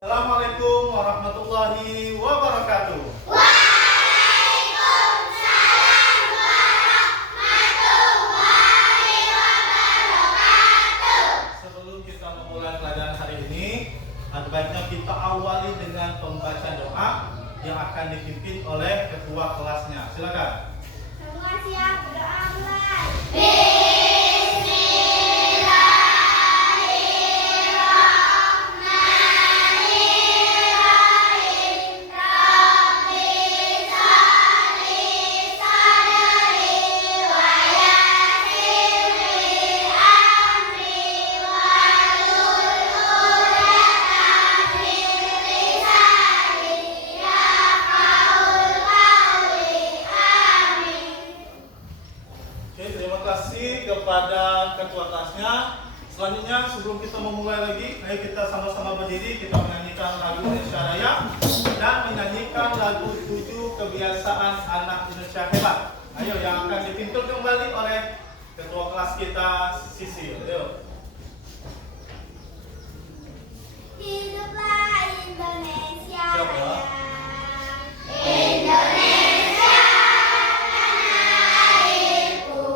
Assalamualaikum warahmatullahi wabarakatuh. Waalaikumsalam warahmatullahi wabarakatuh. Sebelum kita memulai pelajaran hari ini, ada baiknya kita awali dengan pembacaan doa yang akan dipimpin oleh ketua kelasnya. Silakan. Semua siap berdoa mulai. Terima kasih kepada ketua kelasnya. Selanjutnya sebelum kita memulai lagi, ayo kita sama-sama berdiri, kita menyanyikan lagu Indonesia Raya dan menyanyikan lagu 7 Kebiasaan Anak Indonesia Hebat. Ayo, yang akan dipimpin kembali oleh ketua kelas kita, Sisi. Ayo. Hiduplah Indonesia Siapa? Raya. Indonesia tanah airku,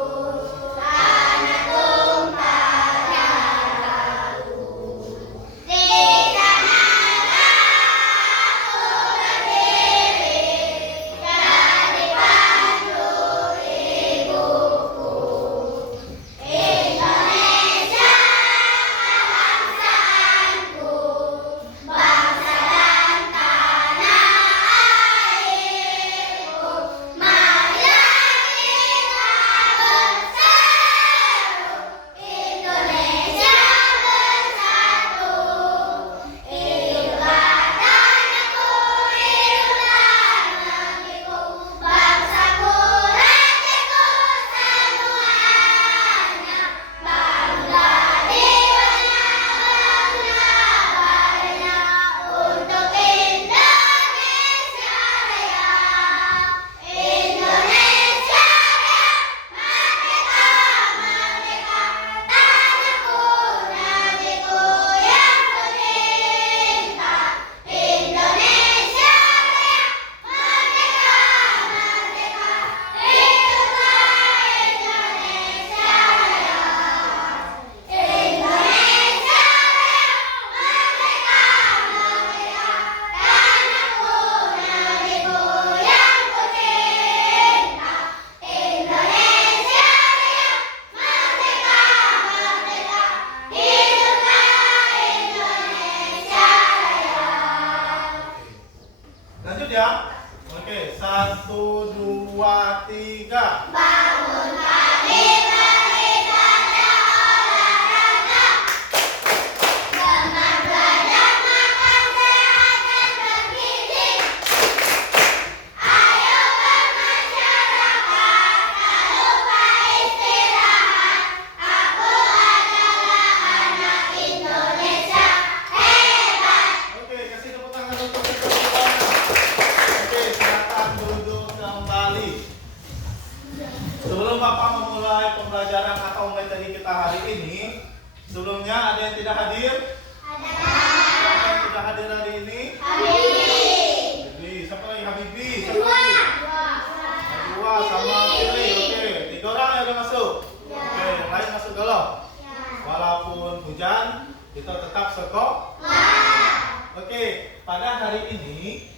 tanah tumpah darahku. Di sanalah aku berdiri, jadi pandu ibuku. Indonesia bangsaanku, bangsa dan tanah airku. Marilah kita berseru, Indonesia bersatu. Hiduplah tanahku, hiduplah negeriku, bangsaku, rakyatku semuanya. Bangunlah jiwanya, bangunlah badannya untuk Indonesia Raya. Indonesia Raya, merdeka, merdeka, tanahku, negeriku yang tercinta. Indonesia Raya, merdeka, merdeka, hiduplah Indonesia Raya. Indonesia Raya, merdeka, merdeka, tanahku, negeriku yang tercinta. Indonesia Raya, merdeka, merdeka, hiduplah Indonesia Raya. Lanjut ya. Oke, 1, 2, 3. Bangun pagi beribadah olahraga, gemar belajar makan sehat dan bergizi. Ayo bermasyarakat, tak lupa istirahat. Aku adalah anak Indonesia hebat. Oke, kasih tepuk tangan untuk ketua. Oke, silakan duduk kembali. Sebelum Bapak memulai pembelajaran atau materi kita hari ini, sebelumnya ada yang tidak hadir? Siapa yang tidak hadir hari ini? Habibi. Siapa lagi Habibi? Siapa lagi? Dua sama Fili. Oke, 3 orang yang udah masuk. Oke, yang lain masuk dulu. Walaupun hujan, kita tetap sekolah. Oke, pada hari ini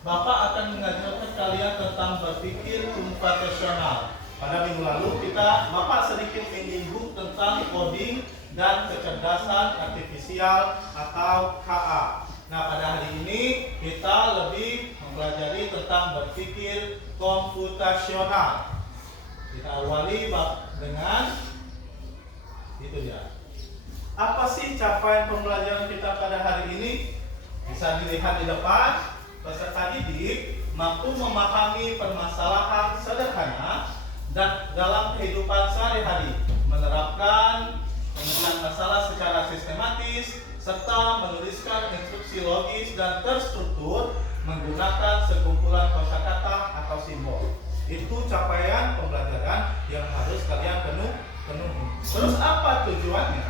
Bapak akan mengajarkan kalian tentang berpikir komputasional. Pada minggu lalu Bapak sedikit menyinggung tentang coding dan kecerdasan artifisial atau KA. Nah, pada hari ini kita lebih mempelajari tentang berpikir komputasional. Kita awali dengan itu ya. Apa sih capaian pembelajaran kita pada hari ini? Bisa dilihat di depan. Peserta didik mampu memahami permasalahan sederhana dan dalam kehidupan sehari-hari, menerapkan penyelesaian masalah secara sistematis, serta menuliskan instruksi logis dan terstruktur menggunakan sekumpulan kosakata atau simbol. Itu capaian pembelajaran yang harus kalian penuhi. Terus apa tujuannya?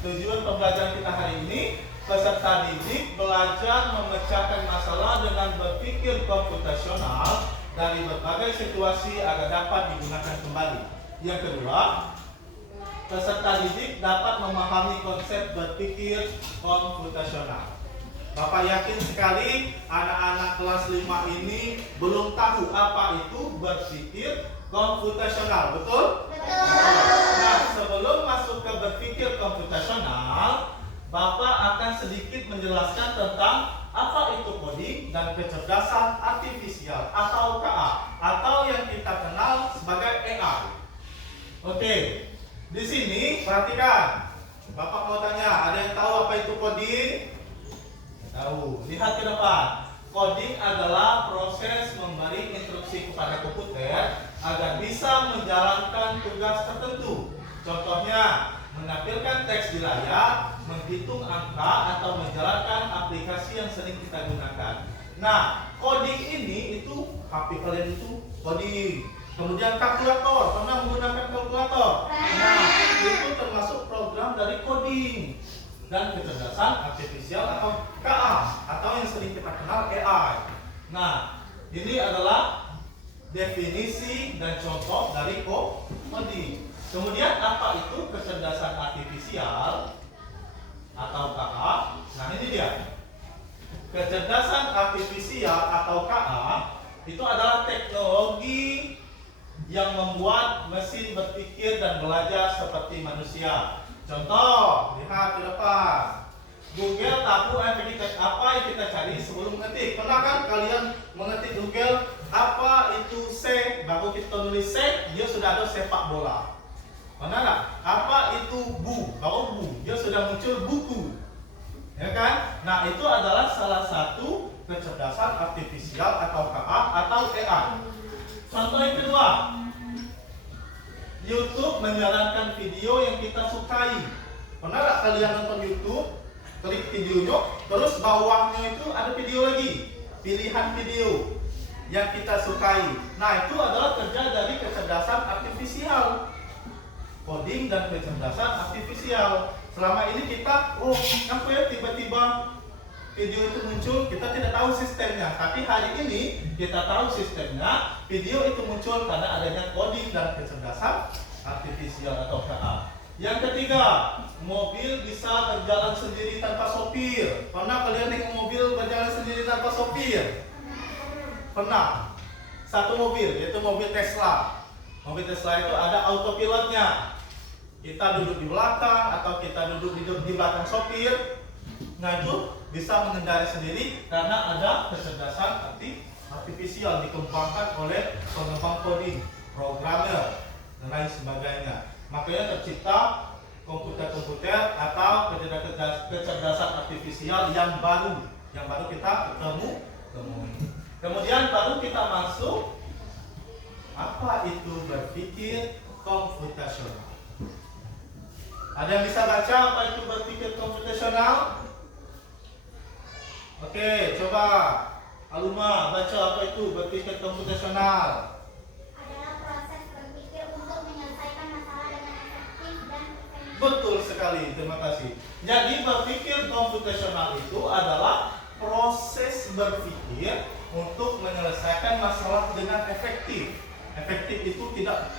Tujuan pembelajaran kita hari ini, peserta Peserta didik belajar memecahkan masalah dengan berpikir komputasional dari berbagai situasi agar dapat digunakan kembali. Yang kedua, peserta didik dapat memahami konsep berpikir komputasional. Bapak yakin sekali anak-anak kelas 5 ini belum tahu apa itu berpikir komputasional, betul? Nah, sebelum masuk ke berpikir komputasional, Bapak akan sedikit menjelaskan tentang apa itu coding dan kecerdasan artifisial atau KA, atau yang kita kenal sebagai AI. Oke, di sini perhatikan. Bapak mau tanya, ada yang tahu apa itu coding? Tahu. Lihat ke depan. Coding adalah proses memberi instruksi kepada komputer agar bisa menjalankan tugas tertentu. Contohnya, menampilkan teks di layar, menghitung angka, atau menjalankan aplikasi yang sering kita gunakan. Nah, coding ini itu HP kalian itu coding. Kemudian kalkulator, pernah menggunakan kalkulator? Nah, itu termasuk program dari coding. Dan kecerdasan artifisial atau KA, atau yang sering kita kenal AI. Nah, ini adalah definisi dan contoh dari coding. Kemudian apa itu kecerdasan artifisial atau KA? Nah, ini dia. Kecerdasan artifisial atau KA itu adalah teknologi yang membuat mesin berpikir dan belajar seperti manusia. Contoh, lihat di depan. Google tahu apa yang kita cari sebelum mengetik. Pernah kan kalian mengetik Google apa itu baru kita tulis dia sudah ada sepak bola. Pernah nggak? Apa itu baru dia sudah muncul buku. Ya kan? Nah, itu adalah salah satu kecerdasan artifisial atau KA atau AI. Contoh yang kedua, YouTube menyarankan video yang kita sukai. Pernah nggak kalian nonton YouTube, klik videonya, terus bawahnya itu ada video lagi, pilihan video yang kita sukai. Nah, itu adalah kerja dari kecerdasan artifisial, coding dan kecerdasan artifisial. Selama ini kita, kenapa ya tiba-tiba video itu muncul, kita tidak tahu sistemnya. Tapi hari ini kita tahu sistemnya. Video itu muncul karena adanya coding dan kecerdasan artifisial atau KA. Yang ketiga, mobil bisa berjalan sendiri tanpa sopir. Pernah kalian naik mobil berjalan sendiri tanpa sopir? Pernah. Satu mobil, yaitu mobil Tesla. Mobil Tesla itu ada autopilotnya. Kita duduk di belakang atau kita duduk di belakang sopir. Nah, itu bisa mengendarai sendiri karena ada kecerdasan artifisial dikembangkan oleh pengembang coding, programmer, dan lain sebagainya. Makanya tercipta komputer-komputer atau kecerdasan artifisial yang baru kita temui. Kemudian baru kita masuk apa itu berpikir komputasional. Ada yang bisa baca apa itu berpikir komputasional? Oke, coba Aluma baca apa itu berpikir komputasional. Adalah proses berpikir untuk menyelesaikan masalah dengan efektif dan efisien. Betul sekali, terima kasih. Jadi berpikir komputasional itu adalah proses berpikir untuk menyelesaikan masalah dengan efektif. Efektif itu tidak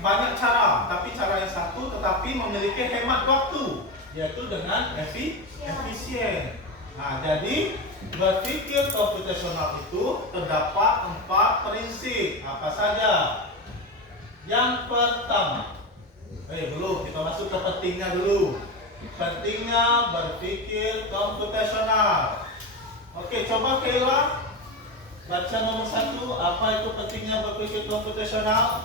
banyak cara, tapi cara yang satu tetapi memiliki hemat waktu, yaitu dengan efisien. Nah, jadi berpikir komputasional itu terdapat 4 prinsip. Apa saja? Yang pertama, belum, kita masuk ke pentingnya dulu. Pentingnya berpikir komputasional. Oke, coba Kayla baca nomor 1. Apa itu pentingnya berpikir komputasional?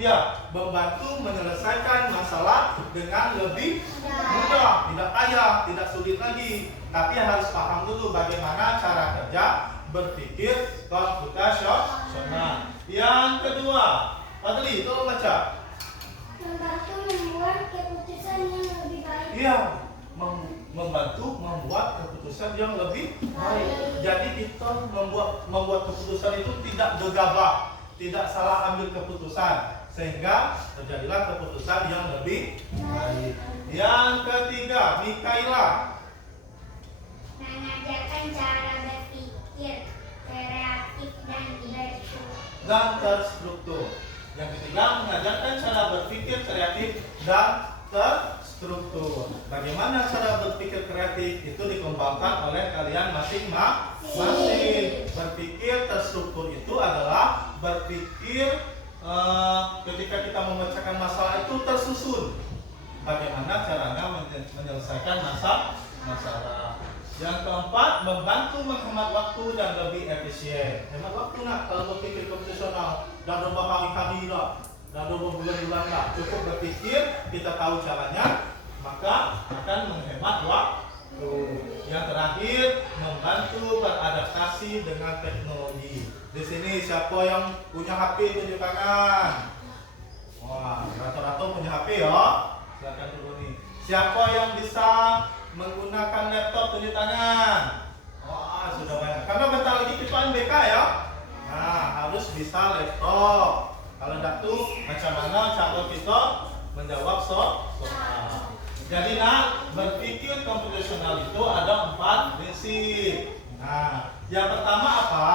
Ya, membantu menyelesaikan masalah dengan lebih mudah, tidak payah, tidak sulit lagi. Tapi harus paham dulu bagaimana cara kerja berpikir komputasional. Yang kedua, Fadli, tolong baca. Membantu membuat keputusan yang lebih baik. Iya, membantu membuat keputusan yang lebih baik. Jadi kita membuat keputusan itu tidak gegabah, tidak salah ambil keputusan. sehingga terjadilah keputusan yang lebih baik. Yang ketiga, Mikaela. Mengajarkan cara berpikir kreatif dan terstruktur. Yang ketiga, mengajarkan cara berpikir kreatif dan terstruktur. Bagaimana cara berpikir kreatif itu dikembangkan oleh kalian masing-masing. Berpikir terstruktur itu adalah berpikir ketika kita memecahkan masalah itu tersusun. Bagaimana caranya menyelesaikan masalah. Yang keempat, membantu menghemat waktu dan lebih efisien. Hemat waktu nak kalau berpikir konvensional, dah berhari-hari dah, dah berbulan-bulan dah. Cukup berpikir, kita tahu caranya, maka akan menghemat waktu. Yang terakhir, membantu beradaptasi dengan teknologi. Di sini siapa yang punya HP tunjuk tangan? Wah, rata-rata punya HP ya. Silakan turuni. Siapa yang bisa menggunakan laptop tunjuk tangan? Wah, sudah banyak. Karena bentar lagi kita UNBK ya. Nah, harus bisa laptop. Kalau tidak tuh macam mana cara kita menjawab soal. Jadi nak, berpikir komputasional itu ada 4 prinsip. Nah, yang pertama apa?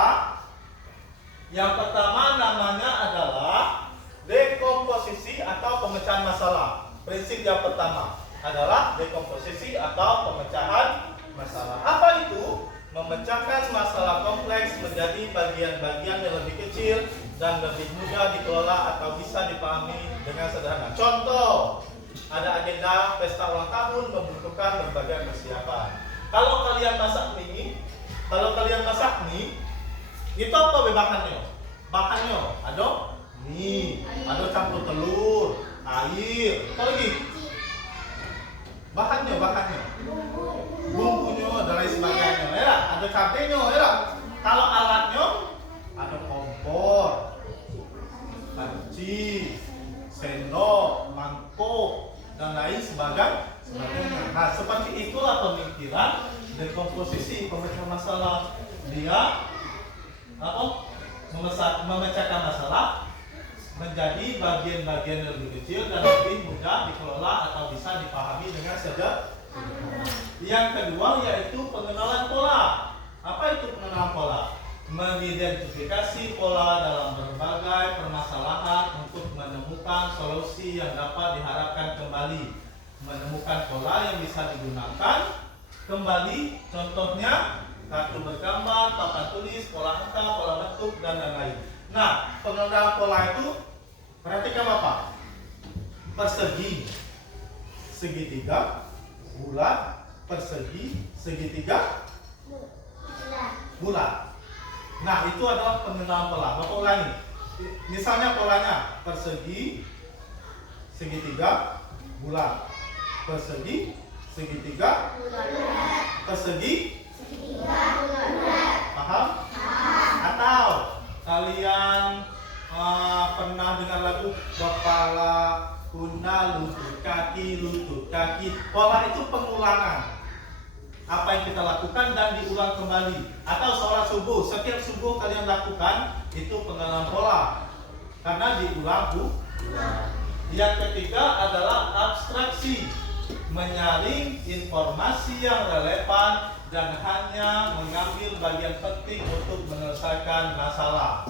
Yang pertama namanya adalah dekomposisi atau pemecahan masalah. Prinsip yang pertama adalah dekomposisi atau pemecahan masalah. Apa itu? Memecahkan masalah kompleks menjadi bagian-bagian yang lebih kecil dan lebih mudah dikelola atau bisa dipahami dengan sederhana. Contoh, ada agenda pesta ulang tahun membutuhkan berbagai persiapan. Kalau kalian masak mie, itu apa bahannya? Bahannya ada mie, ada campur telur, air, apa lagi? Bahannya, bumbunya dan lain sebagainya. Ya, ada cabenya, ya. Kalau alatnya ada kompor, panci, sendok, mangkok dan lain sebagainya. Nah, seperti itulah pemikiran dekomposisi pemecahan masalah. Dia memecahkan masalah menjadi bagian-bagian yang lebih kecil dan lebih mudah dikelola atau bisa dipahami dengan sederhana. Yang kedua yaitu pengenalan pola. Apa itu pengenalan pola? Mengidentifikasi pola dalam berbagai permasalahan untuk menemukan solusi yang dapat diharapkan kembali. Menemukan pola yang bisa digunakan kembali, contohnya kartu bergambar, papan tulis, pola angka, pola bentuk, dan lain-lain. Nah, pengenalan pola itu perhatikan apa? Persegi, segitiga, bulat, persegi, segitiga, bulat. Nah, itu adalah pengenalan pola. Bapak ulangi. Misalnya polanya persegi, segitiga, bulat. Persegi, segitiga, persegi, paham? Atau kalian pernah dengar lagu kepala, pundak, lutut kaki. Pola itu pengulangan apa yang kita lakukan dan diulang kembali. Atau sholat subuh, setiap subuh kalian lakukan itu pengenalan pola karena diulang. Yang ketiga adalah abstraksi, menyaring informasi yang relevan dan hanya mengambil bagian penting untuk menyelesaikan masalah.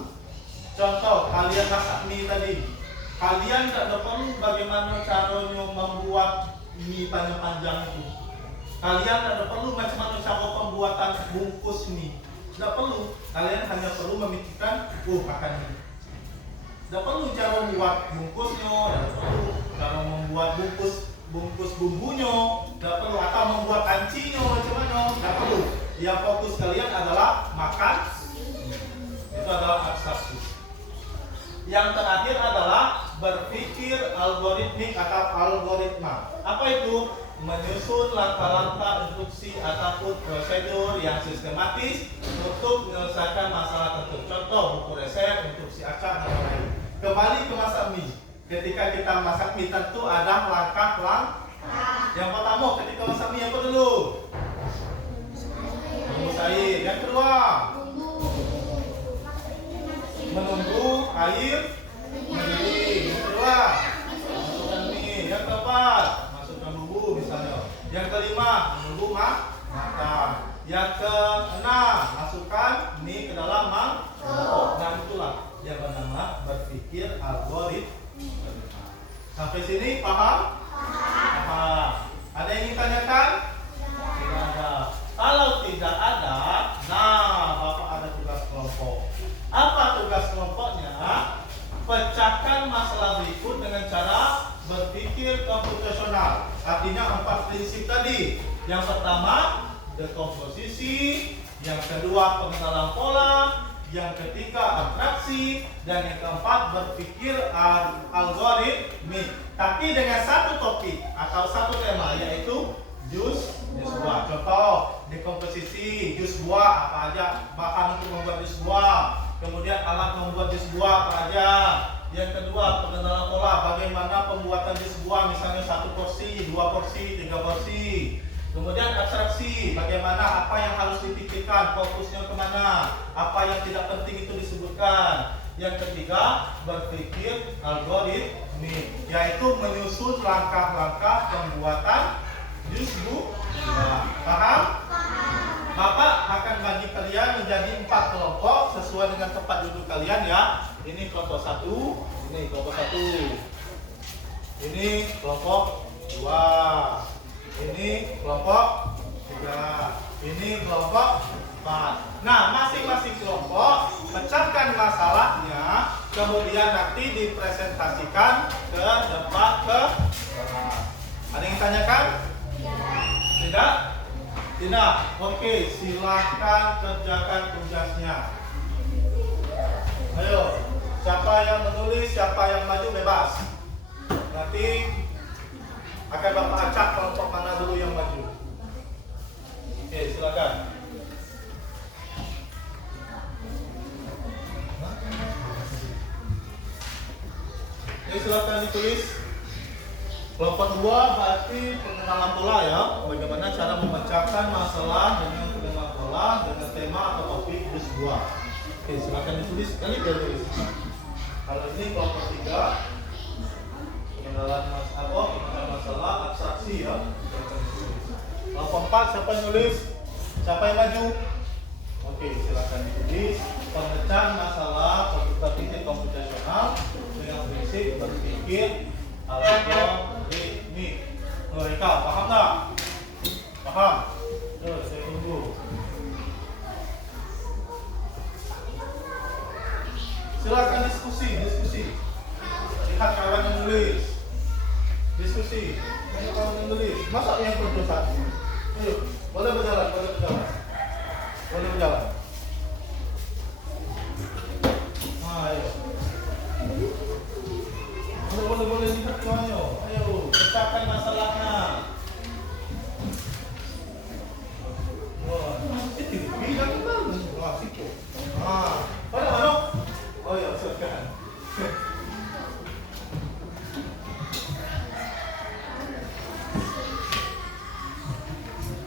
Contoh, kalian masak mie tadi, kalian tidak perlu bagaimana caranya membuat mie panjang-panjang itu. Kalian tidak perlu macam mana cara pembuatan bungkus mie. Tidak perlu. Kalian hanya perlu memikirkan, makan mie. Tidak perlu cara membuat bungkusnya, tidak perlu cara membuat bungkus bumbunya, tidak perlu, atau membuat pancinya macam mana, tidak perlu. Yang fokus kalian adalah makan. Itu adalah abstraksi. Yang terakhir adalah berpikir algoritmik atau algoritma. Apa itu? Menyusun langkah-langkah instruksi ataupun prosedur yang sistematis untuk menyelesaikan masalah tertentu. Contoh, buku resep, instruksi acak, dan lain-lain. Kembali ke masak mie. Ketika kita masak mie tentu ada langkah-langkah. Yang pertama, ketika masak mie apa dulu? Rebus air. Yang kedua, menunggu air Berdiri. Yang kedua, masukkan mie. Yang keempat, masukkan bumbu misalnya. Yang kelima, menunggu matang. Yang keenam, masukkan mie ke dalam mangkok. Nah itulah yang bernama berpikir algoritma. Sampai sini paham? Paham. Ada yang ingin tanyakan? Tidak ada. Kalau tidak ada, nah Bapak ada tugas kelompok. Apa tugas kelompoknya? Pecahkan masalah berikut dengan cara berpikir komputasional. Artinya 4 prinsip tadi. Yang pertama, dekomposisi. Yang kedua, pengenalan pola. Yang ketiga, abstraksi. Dan yang keempat, berpikir algoritmik. Tapi dengan satu topik atau satu tema, yaitu jus buah. Contoh, dekomposisi jus buah apa aja, bahan untuk membuat jus buah. Kemudian alat membuat jus buah apa aja. Yang kedua, pengenalan pola, bagaimana pembuatan jus buah, misalnya 1 porsi, 2 porsi, 3 porsi. Kemudian abstraksi, bagaimana apa yang harus dipikirkan, fokusnya kemana, apa yang tidak penting itu disebutkan. Yang ketiga, berpikir algoritmik, yaitu menyusun langkah-langkah pembuatan jus buah. Paham? Bapak akan bagi kalian menjadi 4 kelompok sesuai dengan tempat duduk kalian ya. Ini kelompok 1, ini kelompok 1, ini kelompok 2, ini kelompok 3, ini kelompok 4. Nah, masing-masing kelompok pecahkan masalahnya, kemudian nanti dipresentasikan ke depan ke kelas. Ada yang tanyakan? Tidak? Tidak? Oke, silahkan kerjakan tugasnya. Ayo, siapa yang menulis, siapa yang maju bebas. Nanti akan Bapak acak kelompok mana dulu yang maju. Oke, silakan. Ini silakan ditulis. Kelompok 2 berarti pengenalan pola ya. Bagaimana cara memecahkan masalah dengan pengenalan pola dengan tema atau topik jus buah. Oke, silakan ditulis. Kali dia tulis. Kalau ini kelompok 3 pengenalan masalah abstraksi ya. Kelompok 4 siapa yang nulis? Siapa yang maju? Oke, silakan ditulis. Pemecahan masalah berpikir komputasional dengan prinsip berpikir algoritmik. Mereka paham tak? Paham? Terus saya tunggu. Silakan diskusi. Lihat kawan yang nulis. Diskusi. Ini kawan yang nulis. Masa yang kelompok 1? Ayo, boleh berjalan. Ayo. Boleh lihat semuanya. Ayo, pecahkan masalahnya. Wah, itu bilang bagus. Wah, situ. Pada mana? Oh ya, silakan.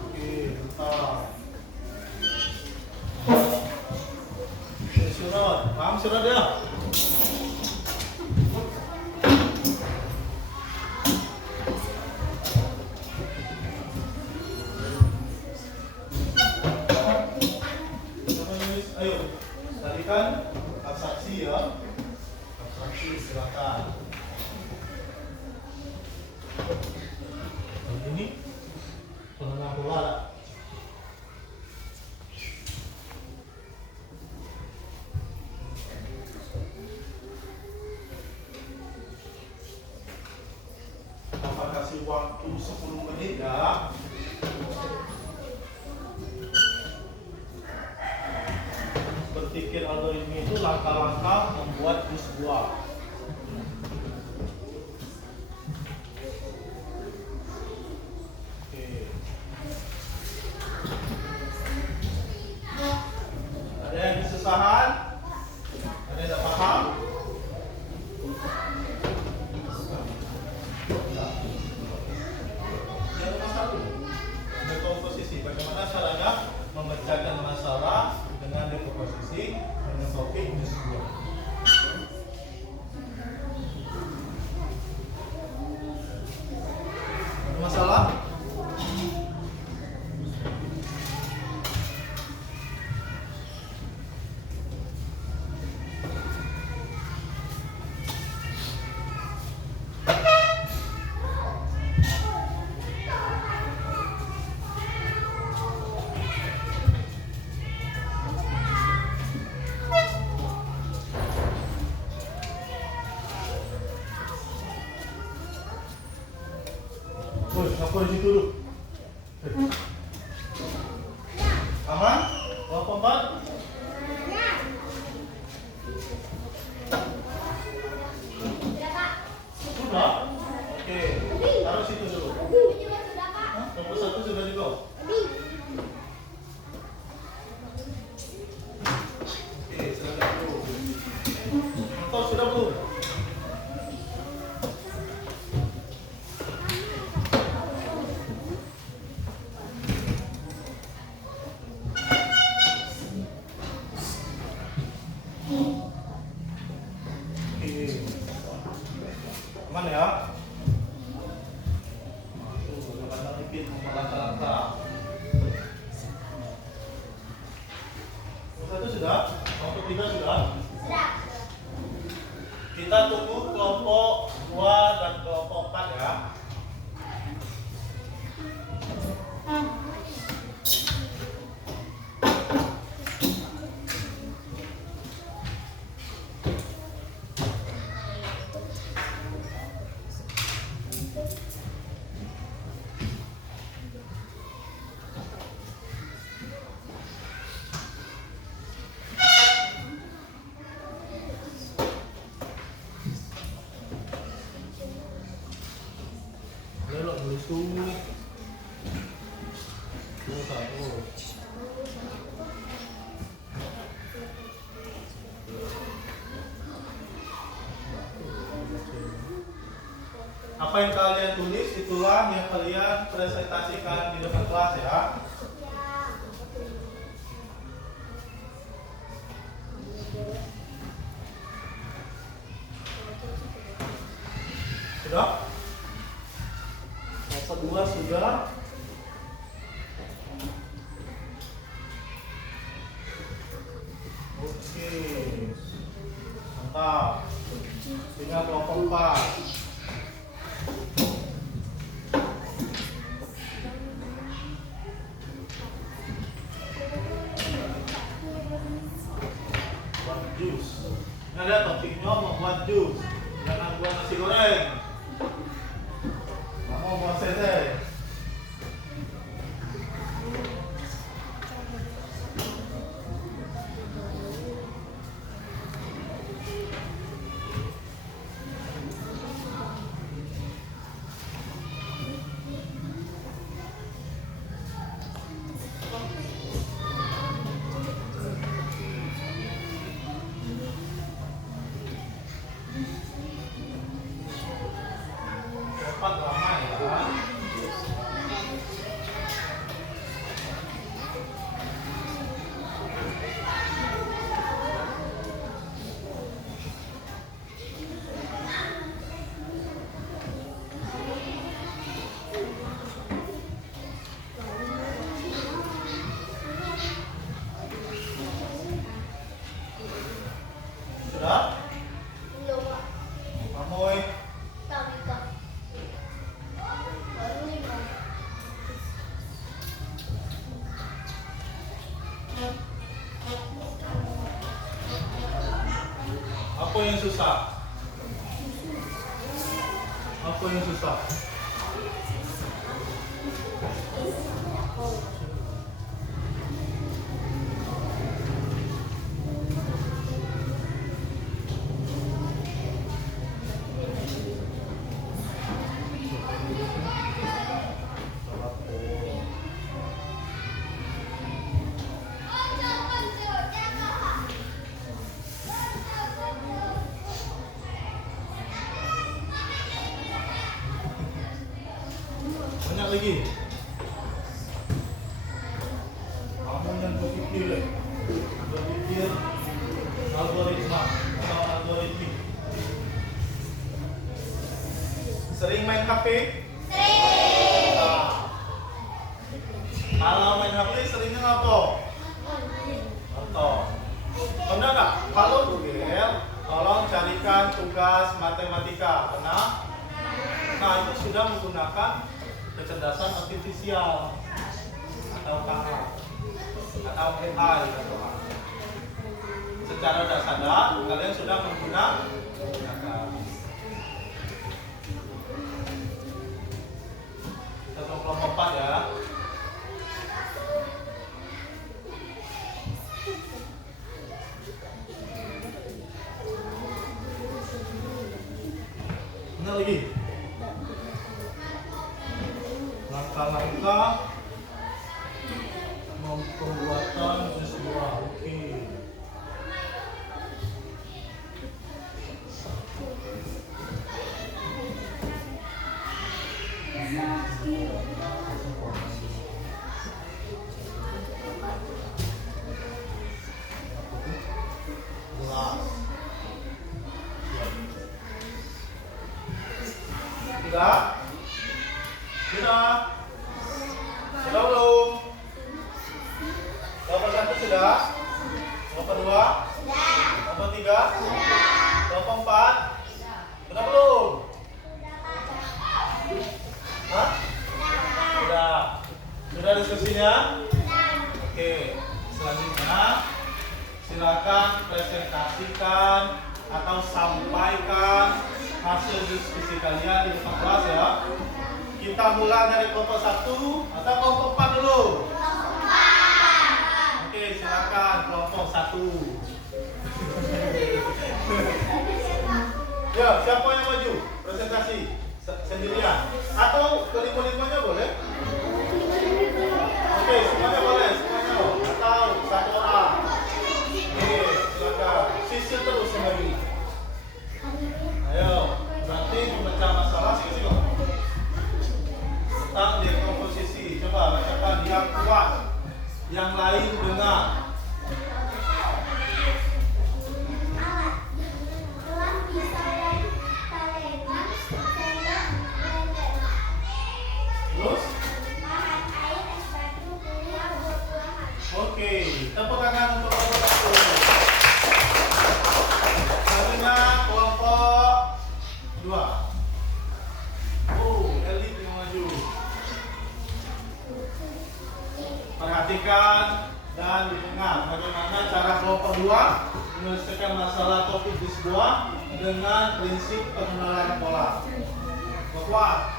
Oke, bentar. Surat, paham surat ya? Ayo, tadikan abstraksi ya. Abstraksi silakan. Ini pengenal pola. Bapak kasih waktu 10 menit ya. Berpikir algoritma itu langkah-langkah membuat jus buah. Oke. Ada yang kesusahan? Ada yang tak paham? Yang nomor 1, dekomposisi. Bagaimana caranya memecahkan masalah dengan dekomposisi dengan topik jus buah. Ada masalah? Woi, ngapain di situ dulu? Aman? Bapak Empat? Sudah? Oke, taruh situ dulu. Hah? Nomor 1 sudah juga? Oke, silakan dulu. Motor sudah belum? Aman ya? Tuh, jangan ngipin melangkah-langkah. Satu sudah? Untuk 3 sudah? Kita tunggu kelompok 2 dan kelompok 4 ya. Belok dulu tuh. Tuh satu. Apa yang kalian tulis itulah yang kalian presentasikan di depan kelas ya. Sudah? Yang kedua sudah. Oke. Mantap. Tinggal kelompok 4. Buat jus. Ini ada topiknya membuat jus. Jangan buat nasi goreng. Kamu buat sete. Cepat lama ya. Sudah? Amoy. Apa yang susah? Apa yang susah? Banyak lagi. Kamu yang berpikir, algoritma atau algoritmik. Sering main HP? Sering. Ini apa? Contoh. Benar nggak? Kalau Google, tolong carikan tugas matematika. Nah itu sudah menggunakan kecerdasan artifisial atau KA atau AI atau apa. Secara tidak sadar kalian sudah menggunakan. Kita kelompok 4 ya. Benar lagi. Langkah-langkah pembuatan jus buah. Oke. Sudah? Sudah? Sudah belum? Kelompok 1 sudah? Kelompok 2? Sudah. Kelompok 3? Sudah. Kelompok 4? Sudah belum? Hah? Sudah. Sudah diskusinya? Oke. Selanjutnya silakan presentasikan atau sampaikan hasil diskusi kalian di depan kelas ya. Kita mulai dari kelompok 1 atau kelompok 4 dulu? Kelompok 4. Oke, silakan kelompok 1. Ya, siapa yang maju? Presentasi sendirian atau kelima-limanya boleh? Oke, semuanya boleh, semuanya. Atau satu orang. Oke, silakan. Sisir terus sendiri. Ayo, nanti memecah masalah sisi kok. Tentang dia komposisi. Coba bacakan dia kuat. Yang lain dengar. Alat gelas, pisau dan talenan, sendok, blender. Terus? Bahan air, es batu, kuliah, buah-buahan. Oke, tepuk tangan untuk kelompok 1. Selanjutnya kelompok 2. Oh, elit yang maju. Perhatikan dan didengar bagaimana cara kelompok 2 menyelesaikan masalah topik di sebuah dengan prinsip pengenalan pola. Kuat.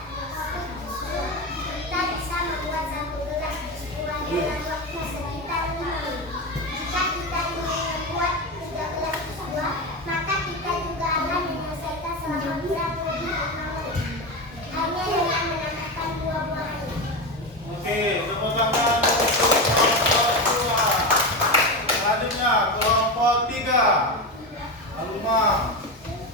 Kita bisa membuat satu gelas buah dalam waktu sekitar 5 menit. Jika kita ingin membuat 3 gelas buah, maka kita juga akan menyelesaikan selama kurang lebih 5 menit. Hanya dengan menambahkan buah-buahannya. Oke, tepuk tangan untuk kelompok 2. Selanjutnya kelompok 3. Aluma,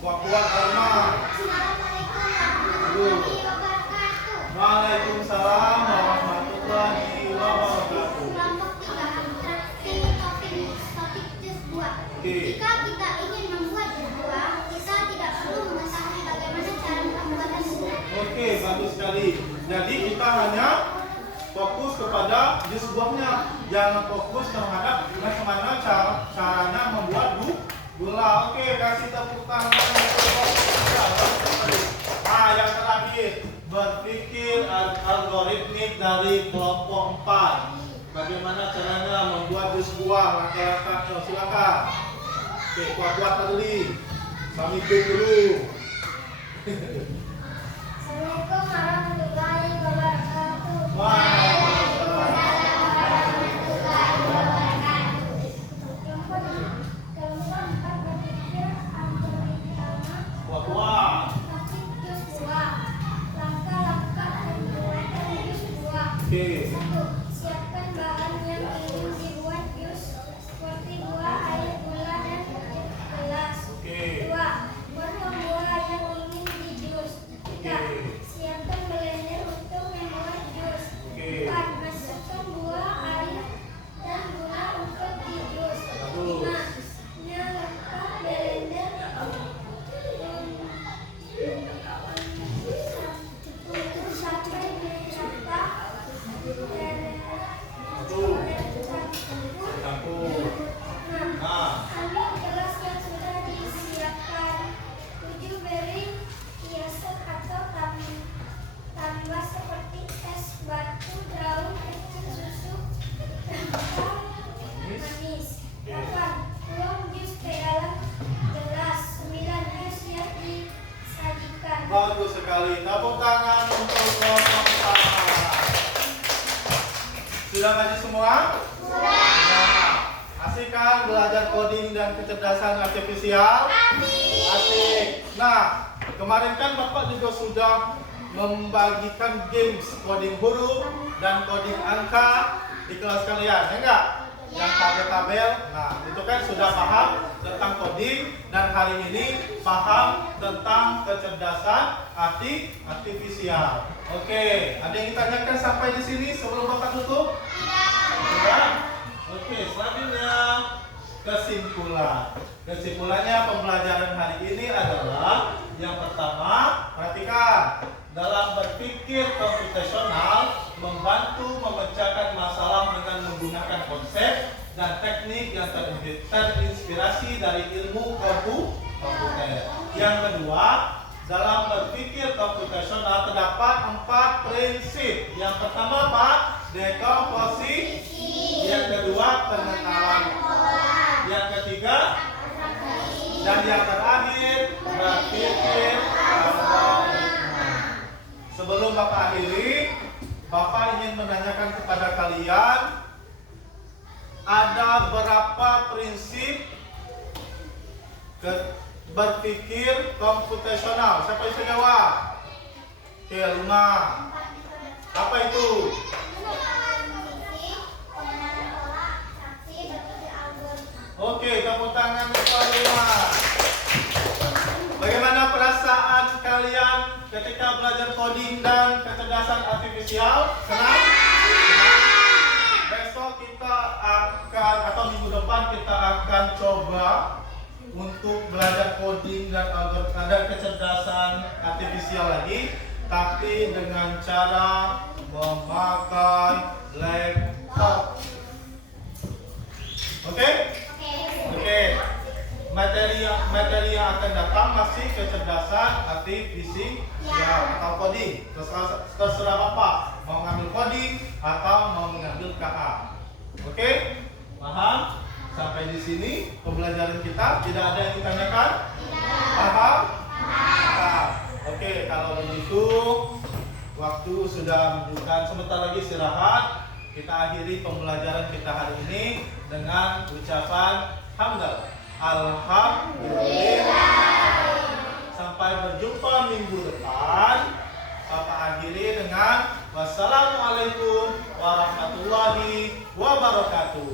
kuat-kuat Aluma. Assalamualaikum warahmatullahi wabarakatuh. Waalaikumsalam warahmatullahi wabarakatuh. Kelompok 3. Ini topik jus buah. Oke. Jika kita ingin membuat jus buah, kita tidak perlu mengetahui bagaimana cara pembuatan jus. Oke, bagus sekali. Jadi kita hanya fokus kepada jus buahnya, jangan fokus terhadap bagaimana caranya membuat gula. Oke, kasih tepuk tangan untuk kelompok 3. Nah, yang terakhir, berpikir algoritmik dari kelompok 4. Bagaimana caranya membuat jus buah? Langkah-langkahnya silakan. Oke, kuat-kuat tadi. Kami dulu. Assalamualaikum warahmatullahi wabarakatuh. Waalaikumsalam. Kelompok 4 berpikir algoritma Kuat-kuat. topik jus buah. Langkah-langkah pembuatan jus buah. Oke. 1. Siapkan bahan yang ingin dibuat jus seperti buah, air, gula, dan gelas. Oke. 2. Potong buah yang ingin dijus. 3. Oke. Siapkan blender untuk membuat jus. Oke. 4. Masukkan buah, air, dan gula untuk dijus. Bagus. 5. Nyalakan blender untuk sampai merata. sekali. Tepuk tangan untuk kelompok pertama. Sudah ngaji semua? Sudah. Asik kan belajar coding dan kecerdasan artifisial? Asik. Nah, kemarin kan Bapak juga sudah membagikan games coding huruf dan coding angka di kelas kalian, ya enggak? Yang tabel-tabel. Nah, itu kan sudah paham tentang coding dan hari ini paham tentang kecerdasan artifisial. Oke, ada yang ditanyakan sampai di sini sebelum Bapak tutup? Tidak. Oke, selanjutnya kesimpulan. Kesimpulannya pembelajaran hari ini adalah yang pertama, perhatikan. Dalam berpikir komputasional membantu memecahkan masalah dengan menggunakan konsep dan teknik yang terinspirasi dari ilmu komputer. Yang kedua, dalam berpikir komputasional terdapat 4 prinsip. Yang pertama apa? Dekomposisi. Yang kedua, pengenalan. Yang ketiga, dan yang terakhir, berpikir algoritma. Sebelum Bapak akhiri, Bapak ingin menanyakan kepada kalian, ada berapa prinsip berpikir komputasional? Siapa yang bisa jawab? Oke, 5. Apa itu? Oke, tepuk tangan untuk 5. Bagaimana perasaan kalian ketika belajar coding dan kecerdasan artifisial? Senang? Besok kita akan, atau minggu depan kita akan coba untuk belajar coding dan kecerdasan artifisial lagi, tapi dengan cara memakai laptop. Oke? Oke. Materi yang akan datang masih kecerdasan artifisial atau coding. Terserah Bapak mau mengambil coding atau mau mengambil KA. Oke? Paham? Sampai di sini pembelajaran kita. Tidak ada yang ditanyakan? Paham? Paham. Oke, kalau begitu waktu sudah menunjukkan, sebentar lagi istirahat. Kita akhiri pembelajaran kita hari ini dengan ucapan hamdalah. Alhamdulillah. Sampai berjumpa minggu depan. Bapak akhiri dengan wassalamualaikum warahmatullahi wabarakatuh.